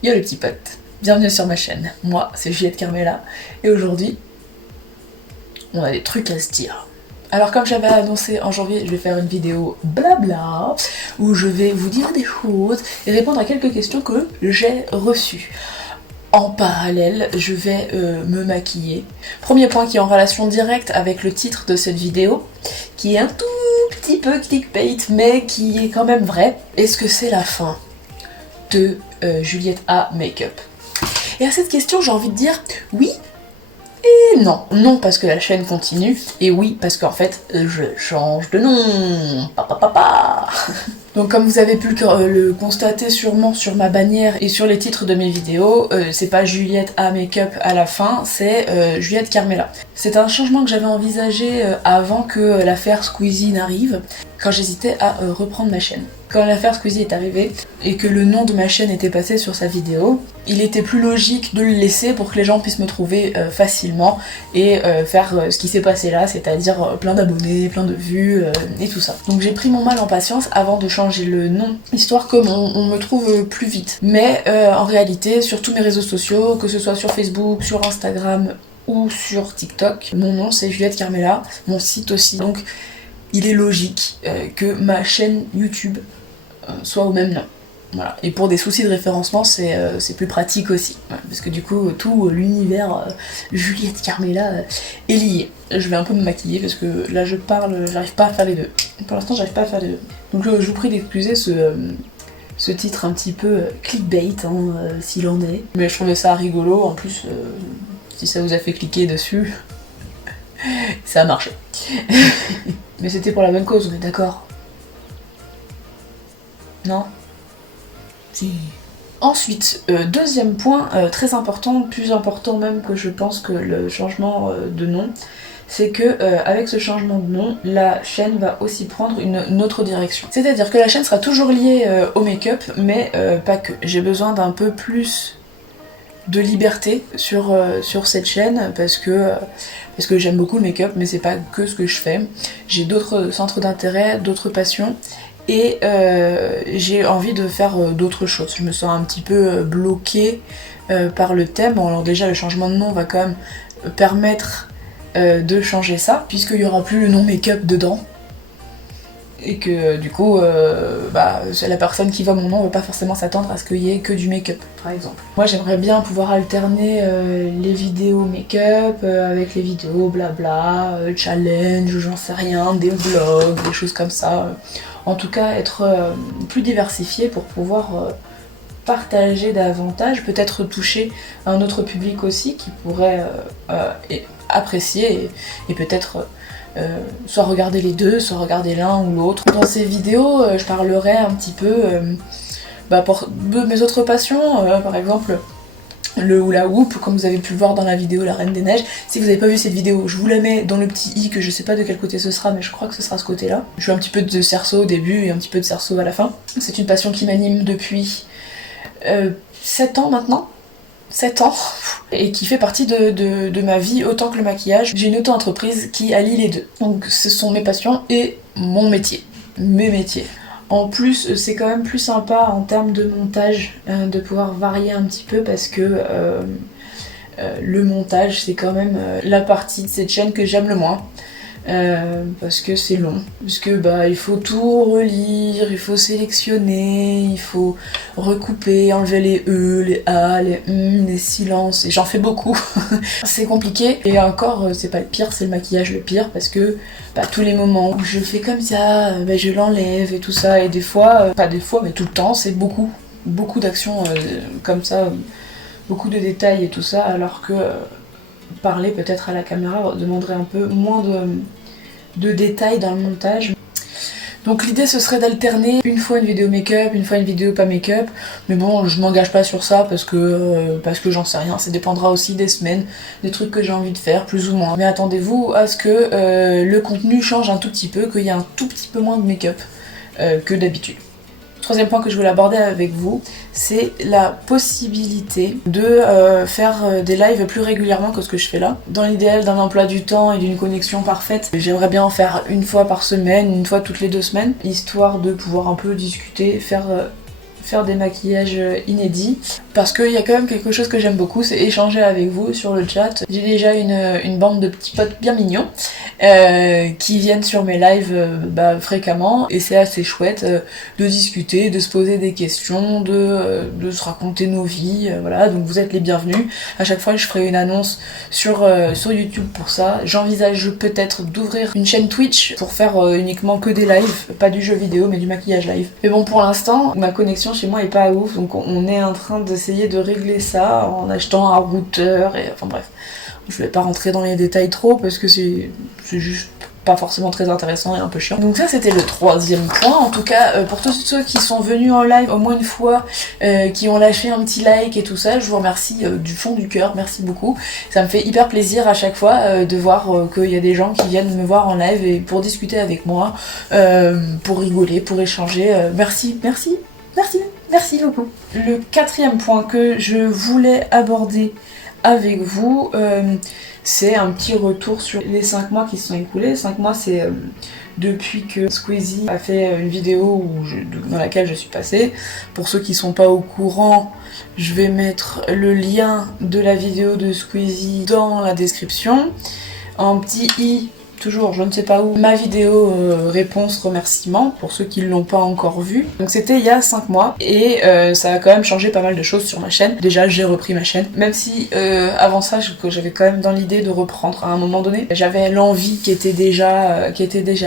Yo les petits potes, bienvenue sur ma chaîne. Moi, c'est Juliette Carmela et aujourd'hui, on a des trucs à se dire. Alors comme j'avais annoncé en janvier, je vais faire une vidéo blabla où je vais vous dire des choses et répondre à quelques questions que j'ai reçues. En parallèle, je vais me maquiller. Premier point qui est en relation directe avec le titre de cette vidéo, qui est un tout petit peu clickbait, mais qui est quand même vrai. Est-ce que c'est la fin de Juliette A Makeup? Et à cette question, j'ai envie de dire oui et non. Non parce que la chaîne continue, et oui parce qu'en fait, je change de nom. Donc comme vous avez pu le constater sûrement sur ma bannière et sur les titres de mes vidéos, c'est pas Juliette A Makeup à la fin, c'est Juliette Carmela. C'est un changement que j'avais envisagé avant que l'affaire Squeezie n'arrive, quand j'hésitais à reprendre ma chaîne. Quand l'affaire Squeezie est arrivée et que le nom de ma chaîne était passé sur sa vidéo, il était plus logique de le laisser pour que les gens puissent me trouver facilement et faire ce qui s'est passé là, c'est-à-dire plein d'abonnés, plein de vues et tout ça. Donc j'ai pris mon mal en patience avant de changer le nom, histoire qu'on me trouve plus vite. Mais en réalité, sur tous mes réseaux sociaux, que ce soit sur Facebook, sur Instagram ou sur TikTok, mon nom c'est Juliette Carmela, mon site aussi. Donc il est logique que ma chaîne YouTube soit au même nom. Voilà. Et pour des soucis de référencement, c'est plus pratique aussi. Ouais, parce que du coup, tout l'univers Juliette Carmela est lié. Je vais un peu me maquiller parce que là je parle, j'arrive pas à faire les deux. Pour l'instant, j'arrive pas à faire les deux. Donc je vous prie d'excuser ce titre un petit peu clickbait, s'il en est. Mais je trouvais ça rigolo. En plus, si ça vous a fait cliquer dessus, ça a marché. Mais c'était pour la bonne cause, on est d'accord? Non? Si. Ensuite, deuxième point très important, plus important même que je pense que le changement de nom, c'est que avec ce changement de nom, la chaîne va aussi prendre une autre direction. C'est-à-dire que la chaîne sera toujours liée au make-up, mais pas que. J'ai besoin d'un peu plus de liberté sur cette chaîne parce que j'aime beaucoup le make-up, mais c'est pas que ce que je fais. J'ai d'autres centres d'intérêt, d'autres passions, et j'ai envie de faire d'autres choses. Je me sens un petit peu bloquée par le thème. Alors déjà, le changement de nom va quand même permettre de changer ça, puisqu'il y aura plus le nom make-up dedans. Et que du coup, la personne qui voit mon nom ne va pas forcément s'attendre à ce qu'il y ait que du make-up, par exemple. Moi j'aimerais bien pouvoir alterner les vidéos make-up avec les vidéos blabla, challenge, j'en sais rien, des vlogs, des choses comme ça. En tout cas, être plus diversifié pour pouvoir partager davantage, peut-être toucher un autre public aussi qui pourrait apprécier et peut-être soit regarder les deux, soit regarder l'un ou l'autre. Dans ces vidéos, je parlerai un petit peu de mes autres passions, par exemple le hula hoop, comme vous avez pu le voir dans la vidéo La Reine des Neiges. Si vous n'avez pas vu cette vidéo, je vous la mets dans le petit i, que je sais pas de quel côté ce sera, mais je crois que ce sera ce côté-là. Je fais un petit peu de cerceau au début et un petit peu de cerceau à la fin. C'est une passion qui m'anime depuis 7 ans maintenant. 7 ans, et qui fait partie de ma vie autant que le maquillage. J'ai une auto-entreprise qui allie les deux. Donc ce sont mes passions et mon métier. Mes métiers. En plus, c'est quand même plus sympa en termes de montage de pouvoir varier un petit peu parce que le montage, c'est quand même la partie de cette chaîne que j'aime le moins. Parce que c'est long, parce que il faut tout relire, il faut sélectionner, il faut recouper, enlever les E, les A, les les silences, et j'en fais beaucoup. C'est compliqué, et encore c'est pas le pire, c'est le maquillage le pire, parce que tous les moments où je fais comme ça, je l'enlève et tout ça, et des fois, pas des fois mais tout le temps, c'est beaucoup d'actions comme ça, beaucoup de détails et tout ça, alors que parler peut-être à la caméra demanderait un peu moins de détails dans le montage. Donc l'idée ce serait d'alterner une fois une vidéo make-up, une fois une vidéo pas make-up, mais bon je m'engage pas sur ça parce que j'en sais rien, ça dépendra aussi des semaines, des trucs que j'ai envie de faire plus ou moins. Mais attendez-vous à ce que le contenu change un tout petit peu, qu'il y ait un tout petit peu moins de make-up que d'habitude. Troisième point que je voulais aborder avec vous, c'est la possibilité de faire des lives plus régulièrement que ce que je fais là. Dans l'idéal d'un emploi du temps et d'une connexion parfaite, j'aimerais bien en faire une fois par semaine, une fois toutes les 2 semaines, histoire de pouvoir un peu discuter, faire faire des maquillages inédits parce qu'il y a quand même quelque chose que j'aime beaucoup, c'est échanger avec vous sur le chat. J'ai déjà une bande de petits potes bien mignons qui viennent sur mes lives fréquemment et c'est assez chouette de discuter, de se poser des questions, de se raconter nos vies, voilà, donc vous êtes les bienvenus. À chaque fois je ferai une annonce sur YouTube pour ça. J'envisage peut-être d'ouvrir une chaîne Twitch pour faire uniquement que des lives, pas du jeu vidéo mais du maquillage live. Mais bon, pour l'instant ma connexion chez moi est pas ouf, donc on est en train d'essayer de régler ça en achetant un routeur et enfin bref. Je vais pas rentrer dans les détails trop parce que c'est juste pas forcément très intéressant et un peu chiant. Donc ça c'était le troisième point. En tout cas pour tous ceux qui sont venus en live au moins une fois, qui ont lâché un petit like et tout ça, je vous remercie du fond du cœur, merci beaucoup. Ça me fait hyper plaisir à chaque fois de voir qu'il y a des gens qui viennent me voir en live et pour discuter avec moi, pour rigoler, pour échanger. Merci beaucoup. Le quatrième point que je voulais aborder avec vous, c'est un petit retour sur les 5 mois qui se sont écoulés. 5 mois, c'est depuis que Squeezie a fait une vidéo dans laquelle je suis passée. Pour ceux qui sont pas au courant, je vais mettre le lien de la vidéo de Squeezie dans la description. En petit i, toujours je ne sais pas où, ma vidéo réponse remerciement pour ceux qui ne l'ont pas encore vue. Donc c'était il y a 5 mois et ça a quand même changé pas mal de choses sur ma chaîne. Déjà j'ai repris ma chaîne, même si avant ça j'avais quand même dans l'idée de reprendre à un moment donné. J'avais l'envie qui était déjà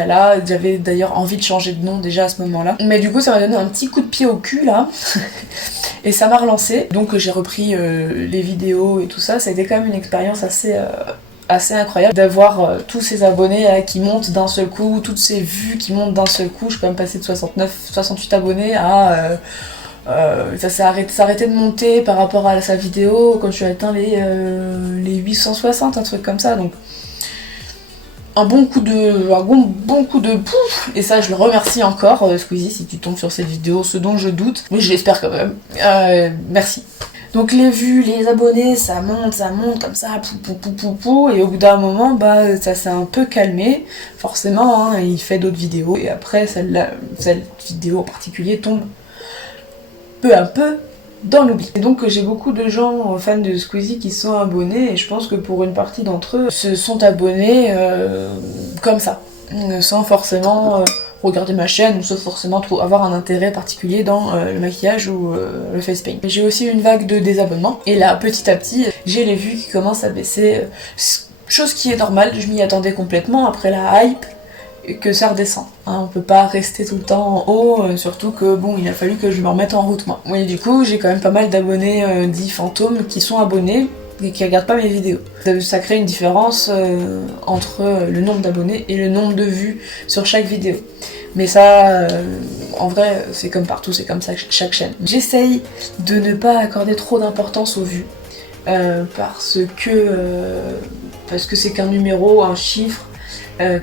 là, j'avais d'ailleurs envie de changer de nom déjà à ce moment-là. Mais du coup ça m'a donné un petit coup de pied au cul là. Et ça m'a relancé, donc j'ai repris les vidéos et tout ça. Ça a été quand même une expérience assez incroyable d'avoir tous ces abonnés qui montent d'un seul coup, toutes ces vues qui montent d'un seul coup. Je suis quand même passée de 68 abonnés à... ça s'est arrêté de monter par rapport à sa vidéo quand je suis atteint les 860, un truc comme ça. Donc un bon coup de pouf, et ça je le remercie encore Squeezie si tu tombes sur cette vidéo, ce dont je doute, mais je l'espère quand même. Merci. Donc les vues, les abonnés, ça monte comme ça, pou, et au bout d'un moment, ça s'est un peu calmé, forcément, hein, il fait d'autres vidéos, et après cette vidéo en particulier tombe peu à peu dans l'oubli. Et donc j'ai beaucoup de gens fans de Squeezie qui sont abonnés, et je pense que pour une partie d'entre eux, se sont abonnés comme ça, sans forcément... regarder ma chaîne ou sans forcément avoir un intérêt particulier dans le maquillage ou le face paint. J'ai aussi une vague de désabonnements et là petit à petit j'ai les vues qui commencent à baisser, chose qui est normale, je m'y attendais complètement après la hype que ça redescend. Hein, on peut pas rester tout le temps en haut, surtout que bon il a fallu que je me remette en route moi. Oui, du coup j'ai quand même pas mal d'abonnés dits fantômes qui sont abonnés et qui regardent pas mes vidéos. Ça crée une différence entre le nombre d'abonnés et le nombre de vues sur chaque vidéo. Mais ça, en vrai, c'est comme partout, c'est comme ça chaque chaîne. J'essaye de ne pas accorder trop d'importance aux vues, parce que c'est qu'un numéro, un chiffre,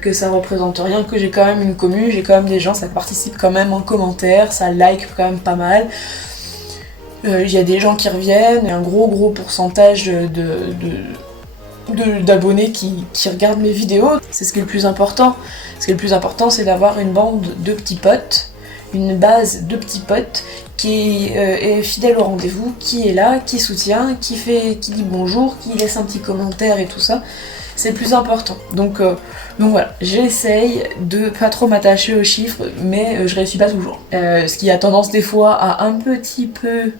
que ça représente rien, que j'ai quand même une commu, j'ai quand même des gens, ça participe quand même en commentaire, ça like quand même pas mal. Il y a des gens qui reviennent, un gros pourcentage d'abonnés qui regardent mes vidéos. C'est ce qui est le plus important. Ce qui est le plus important, c'est d'avoir une bande de petits potes, une base de petits potes qui est fidèle au rendez-vous, qui est là, qui soutient, qui dit bonjour, qui laisse un petit commentaire et tout ça. C'est le plus important. Donc voilà, j'essaye de pas trop m'attacher aux chiffres, mais je réussis pas toujours. Ce qui a tendance des fois à un petit peu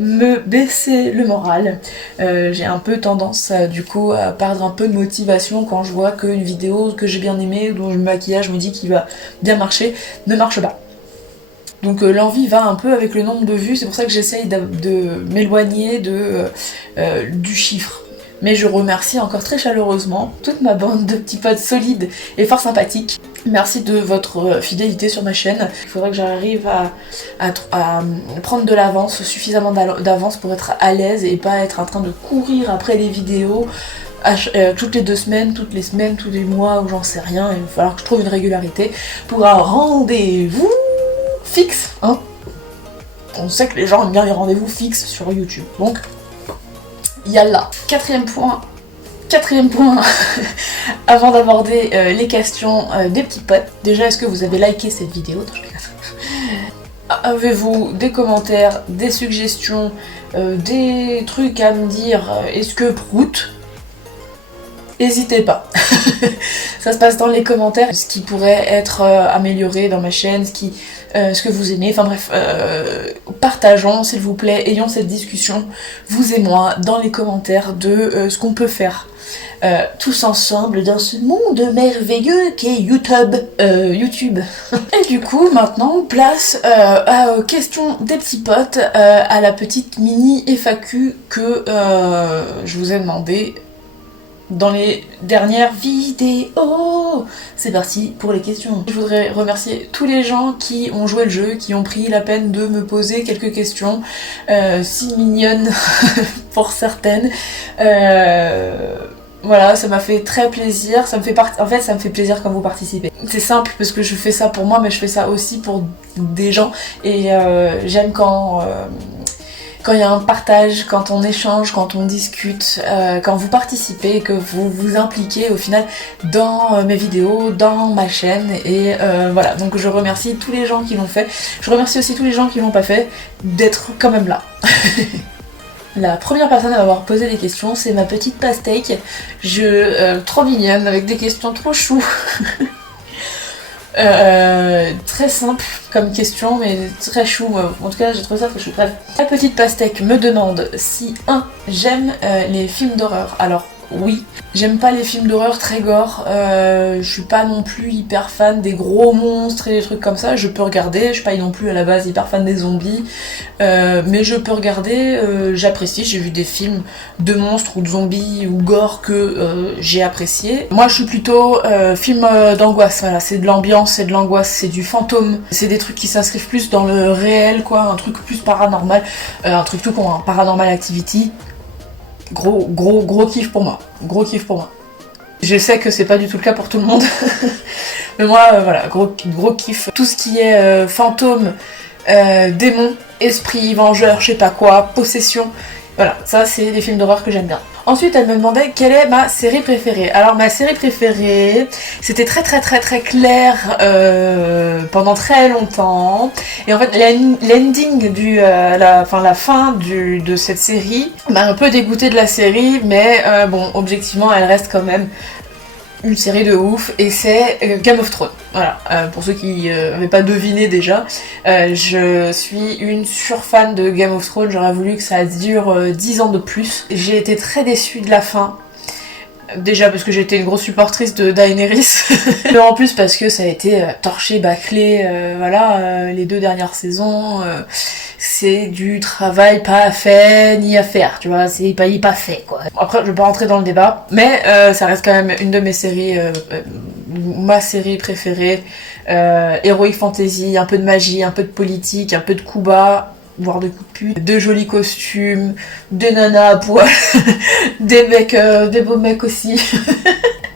me baisser le moral. J'ai un peu tendance du coup à perdre un peu de motivation quand je vois qu'une vidéo que j'ai bien aimée, dont le maquillage me dit qu'il va bien marcher, ne marche pas. Donc l'envie va un peu avec le nombre de vues, c'est pour ça que j'essaye de m'éloigner du chiffre. Mais je remercie encore très chaleureusement toute ma bande de petits potes solides et fort sympathiques. Merci de votre fidélité sur ma chaîne. Il faudrait que j'arrive à prendre de l'avance, suffisamment d'avance pour être à l'aise et pas être en train de courir après les vidéos toutes les 2 semaines, toutes les semaines, tous les mois, ou j'en sais rien. Il va falloir que je trouve une régularité pour un rendez-vous fixe, hein. On sait que les gens aiment bien les rendez-vous fixes sur YouTube, donc yalla. Quatrième point, avant d'aborder les questions des petits potes. Déjà, est-ce que vous avez liké cette vidéo? avez-vous des commentaires, des suggestions, des trucs à me dire, est-ce que prout? N'hésitez pas. Ça se passe dans les commentaires, ce qui pourrait être amélioré dans ma chaîne, ce que vous aimez, enfin bref, partageons s'il vous plaît, ayons cette discussion, vous et moi, dans les commentaires de ce qu'on peut faire tous ensemble dans ce monde merveilleux qu'est YouTube. Et du coup, maintenant, place aux questions des petits potes, à la petite mini FAQ que je vous ai demandé dans les dernières vidéos. C'est parti pour les questions. Je voudrais remercier tous les gens qui ont joué le jeu, qui ont pris la peine de me poser quelques questions, si mignonnes pour certaines. Voilà, ça m'a fait très plaisir, en fait ça me fait plaisir quand vous participez. C'est simple parce que je fais ça pour moi mais je fais ça aussi pour des gens et j'aime quand il y a un partage, quand on échange, quand on discute, quand vous participez, que vous vous impliquez au final dans mes vidéos, dans ma chaîne et voilà, donc je remercie tous les gens qui l'ont fait, je remercie aussi tous les gens qui l'ont pas fait d'être quand même là. La première personne à m'avoir posé des questions, c'est ma petite pastèque, trop mignonne, avec des questions trop chou. Très simple comme question, mais très chou. En tout cas, j'ai trouvé ça très chou. Bref. La petite pastèque me demande si, j'aime les films d'horreur. Alors, oui, j'aime pas les films d'horreur très gore, je suis pas non plus hyper fan des gros monstres et des trucs comme ça, je peux regarder, je suis pas non plus à la base hyper fan des zombies, mais je peux regarder, j'apprécie, j'ai vu des films de monstres ou de zombies ou gore que j'ai apprécié. Moi je suis plutôt film d'angoisse, voilà, c'est de l'ambiance, c'est de l'angoisse, c'est du fantôme, c'est des trucs qui s'inscrivent plus dans le réel quoi, un truc plus paranormal, un truc tout con, Paranormal Activity. Gros kiff pour moi. Gros kiff pour moi. Je sais que c'est pas du tout le cas pour tout le monde. Mais moi, voilà, gros kiff. Tout ce qui est fantôme, démon, esprit, vengeur, je sais pas quoi, possession. Voilà, ça c'est des films d'horreur que j'aime bien. Ensuite, elle me demandait quelle est ma série préférée. Alors ma série préférée, c'était très clair pendant très longtemps. Et en fait, l'ending la fin de cette série m'a un peu dégoûtée de la série, mais bon, objectivement, elle reste quand même une série de ouf, et c'est Game of Thrones. Voilà, pour ceux qui n'avaient pas deviné déjà, je suis une surfan de Game of Thrones, j'aurais voulu que ça dure 10 ans de plus. J'ai été très déçue de la fin. Déjà parce que j'étais une grosse supportrice de Daenerys, mais en plus parce que ça a été torché, bâclé, voilà, les 2 dernières saisons, c'est du travail pas fait ni à faire, tu vois, c'est pas fait quoi. Après je vais pas rentrer dans le débat, mais ça reste quand même une de mes séries, ma série préférée, Heroic Fantasy, un peu de magie, un peu de politique, un peu de coups bas, voire de coups de pute, de jolis costumes, des nanas à poil, des mecs, des beaux mecs aussi,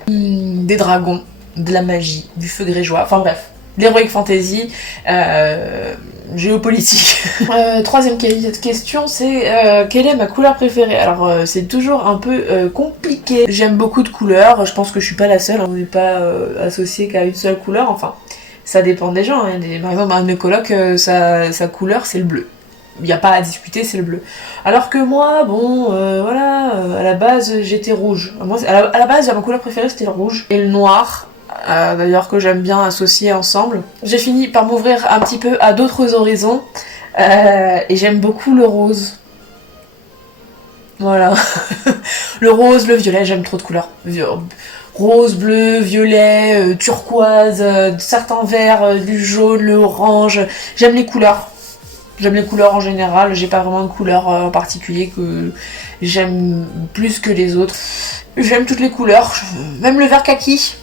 des dragons, de la magie, du feu grégeois, enfin bref, l'heroic fantasy, géopolitique. Troisième question, c'est quelle est ma couleur préférée? Alors c'est toujours un peu compliqué. J'aime beaucoup de couleurs, je pense que je suis pas la seule, on n'est pas associé qu'à une seule couleur, enfin ça dépend des gens, hein. Par exemple un de mes colocs, sa couleur c'est le bleu. Il n'y a pas à discuter, c'est le bleu. Alors que moi, bon, voilà, à la base, j'étais rouge. Moi, à la base, ma couleur préférée, c'était le rouge. Et le noir, d'ailleurs, que j'aime bien associer ensemble. J'ai fini par m'ouvrir un petit peu à d'autres horizons. Et j'aime beaucoup le rose. Voilà. Le rose, le violet, j'aime trop de couleurs. Rose, bleu, violet, turquoise, certains verts, du jaune, le orange. J'aime les couleurs. J'aime les couleurs en général, j'ai pas vraiment de couleur en particulier que j'aime plus que les autres. J'aime toutes les couleurs, même le vert kaki.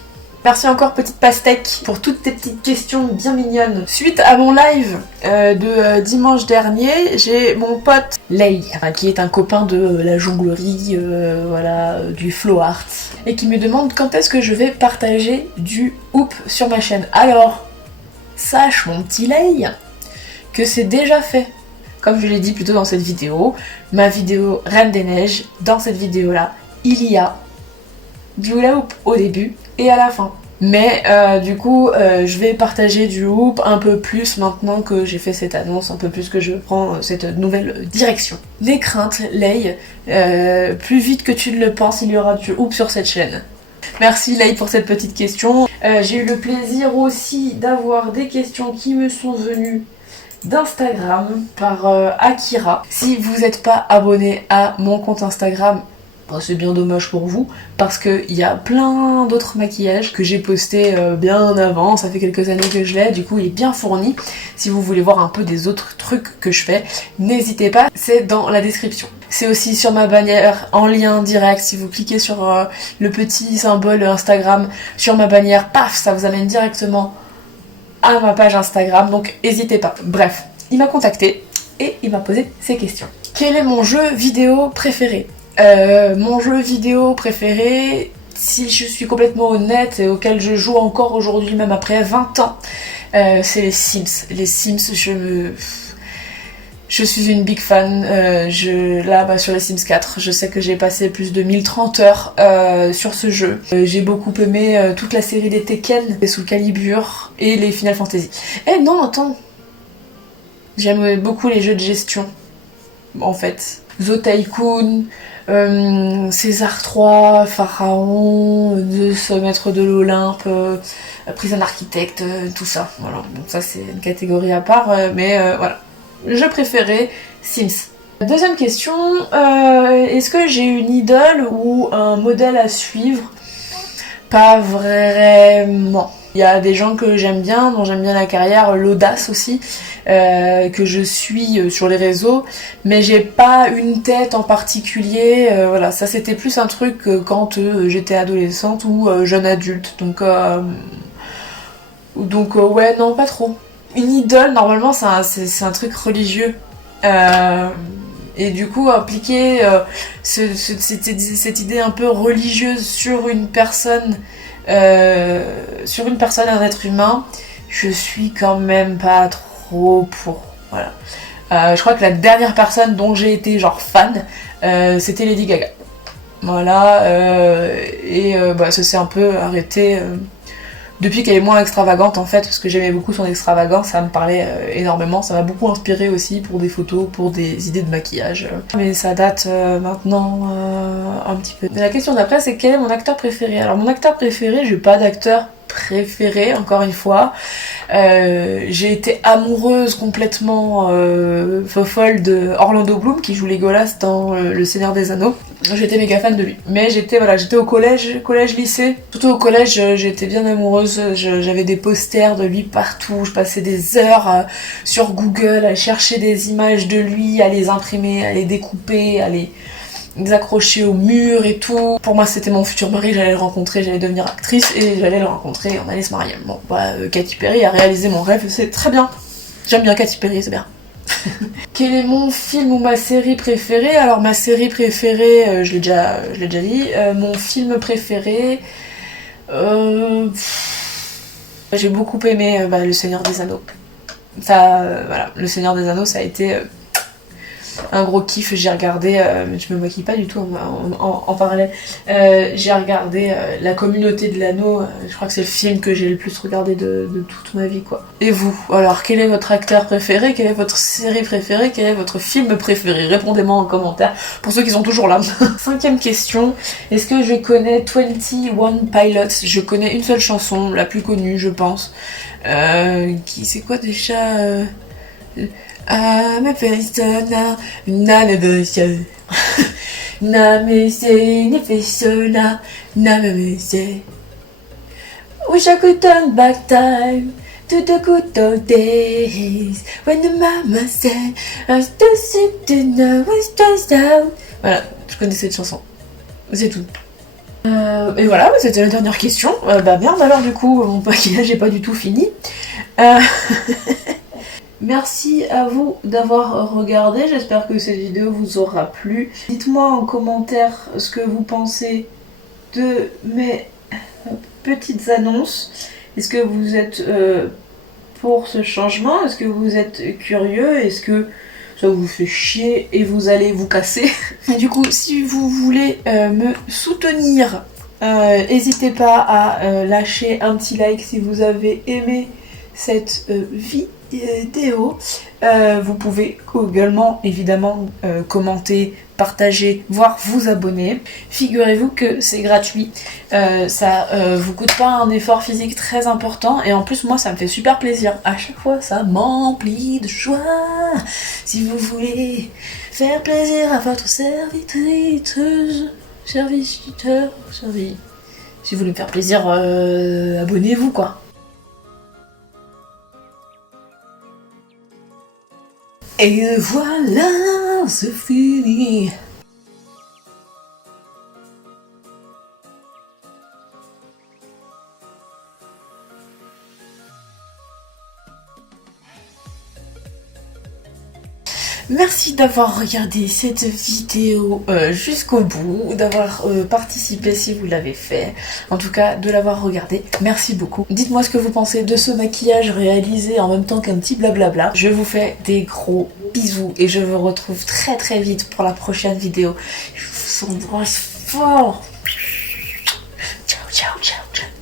Merci encore petite pastèque pour toutes tes petites questions bien mignonnes. Suite à mon live de dimanche dernier, j'ai mon pote Lei, qui est un copain de la jonglerie, voilà, du flow art, et qui me demande quand est-ce que je vais partager du hoop sur ma chaîne. Alors, sache mon petit Lei que c'est déjà fait. Comme je l'ai dit plus tôt dans cette vidéo, ma vidéo Reine des Neiges, dans cette vidéo là, il y a du hula hoop au début et à la fin. Mais du coup, je vais partager du hoop un peu plus maintenant que j'ai fait cette annonce, un peu plus que je prends cette nouvelle direction. Mes craintes, Lay, plus vite que tu ne le penses, il y aura du hoop sur cette chaîne. Merci Lay pour cette petite question. J'ai eu le plaisir aussi d'avoir des questions qui me sont venues d'Instagram par Akira. Si vous n'êtes pas abonné à mon compte Instagram, c'est bien dommage pour vous, parce qu'il y a plein d'autres maquillages que j'ai postés bien avant, ça fait quelques années que je l'ai, du coup il est bien fourni. Si vous voulez voir un peu des autres trucs que je fais, n'hésitez pas, c'est dans la description. C'est aussi sur ma bannière en lien direct, si vous cliquez sur le petit symbole Instagram sur ma bannière, paf, ça vous amène directement à ma page Instagram, donc n'hésitez pas. Bref, il m'a contacté et il m'a posé ces questions. Quel est mon jeu vidéo préféré ? Mon jeu vidéo préféré, si je suis complètement honnête et auquel je joue encore aujourd'hui, même après 20 ans, c'est les Sims. Les Sims, je suis une big fan. Là, sur les Sims 4, je sais que j'ai passé plus de 1030 heures sur ce jeu. J'ai beaucoup aimé toute la série des Tekken, les Soul Calibur et les Final Fantasy. Eh non, attends, j'aime beaucoup les jeux de gestion, en fait. Zo Tycoon, César 3, Pharaon, Zeus, Maître de l'Olympe, Prison Architect, tout ça. Voilà, donc ça c'est une catégorie à part, mais voilà. Jeu préféré, Sims. Deuxième question, est-ce que j'ai une idole ou un modèle à suivre ? Pas vraiment. Il y a des gens que j'aime bien, dont j'aime bien la carrière, l'audace aussi, que je suis sur les réseaux, mais j'ai pas une tête en particulier, voilà, ça c'était plus un truc quand j'étais adolescente ou jeune adulte, donc ouais, non, pas trop. Une idole, normalement, c'est un truc religieux, et du coup, appliquer cette idée un peu religieuse sur une personne, un être humain, je suis quand même pas trop pour. Voilà. Je crois que la dernière personne dont j'ai été genre fan, c'était Lady Gaga. Voilà, ça s'est un peu arrêté depuis qu'elle est moins extravagante en fait, parce que j'aimais beaucoup son extravagance, ça me parlait énormément, ça m'a beaucoup inspiré aussi pour des photos, pour des idées de maquillage. Mais ça date maintenant un petit peu. Mais la question d'après c'est quel est mon acteur préféré ? Alors mon acteur préféré, j'ai pas d'acteur préféré, encore une fois. J'ai été amoureuse complètement folle de Orlando Bloom qui joue Legolas dans Le Seigneur des Anneaux. J'étais méga fan de lui. Mais j'étais au collège, lycée. Surtout au collège, j'étais bien amoureuse. J'avais des posters de lui partout. Je passais des heures sur Google à chercher des images de lui, à les imprimer, à les découper, à les accrocher au mur et tout. Pour moi c'était mon futur mari, j'allais le rencontrer, j'allais devenir actrice et j'allais le rencontrer et on allait se marier. Bon Katy Perry a réalisé mon rêve, c'est très bien. J'aime bien Katy Perry, c'est bien. Quel est mon film ou ma série préférée ? Alors ma série préférée, je l'ai déjà dit. Mon film préféré, j'ai beaucoup aimé Le Seigneur des Anneaux. Ça, voilà, Le Seigneur des Anneaux, ça a été un gros kiff. J'ai regardé, je me maquille pas du tout en parallèle, j'ai regardé La Communauté de l'Anneau, je crois que c'est le film que j'ai le plus regardé de toute ma vie quoi. Et vous, alors quel est votre acteur préféré, quelle est votre série préférée, quel est votre film préféré ? Répondez-moi en commentaire pour ceux qui sont toujours là. Cinquième question, est-ce que je connais 21 Pilots ? Je connais une seule chanson, la plus connue je pense, c'est quoi déjà I'm a persona, none persona, wish I could turn back time to the good old days when the mama said I still sit to know was stressed out. Voilà, je connais cette chanson. C'est tout. Et voilà, c'était la dernière question. Merde alors du coup, mon maquillage n'est pas du tout fini. Merci à vous d'avoir regardé, j'espère que cette vidéo vous aura plu. Dites-moi en commentaire ce que vous pensez de mes petites annonces. Est-ce que vous êtes pour ce changement ? Est-ce que vous êtes curieux ? Est-ce que ça vous fait chier et vous allez vous casser ? Et du coup, si vous voulez me soutenir N'hésitez pas à lâcher un petit like si vous avez aimé cette vidéo. Vous pouvez également évidemment commenter, partager, voire vous abonner. Figurez-vous que c'est gratuit, ça vous coûte pas un effort physique très important et en plus moi ça me fait super plaisir. À chaque fois ça m'emplit de joie. Si vous voulez faire plaisir à votre serviteur, si vous voulez me faire plaisir, abonnez-vous quoi. Et voilà, c'est fini. Merci d'avoir regardé cette vidéo jusqu'au bout, d'avoir participé si vous l'avez fait, en tout cas de l'avoir regardé, merci beaucoup. Dites-moi ce que vous pensez de ce maquillage réalisé en même temps qu'un petit blablabla. Je vous fais des gros bisous et je vous retrouve très très vite pour la prochaine vidéo. Je vous embrasse fort. Ciao ciao ciao ciao.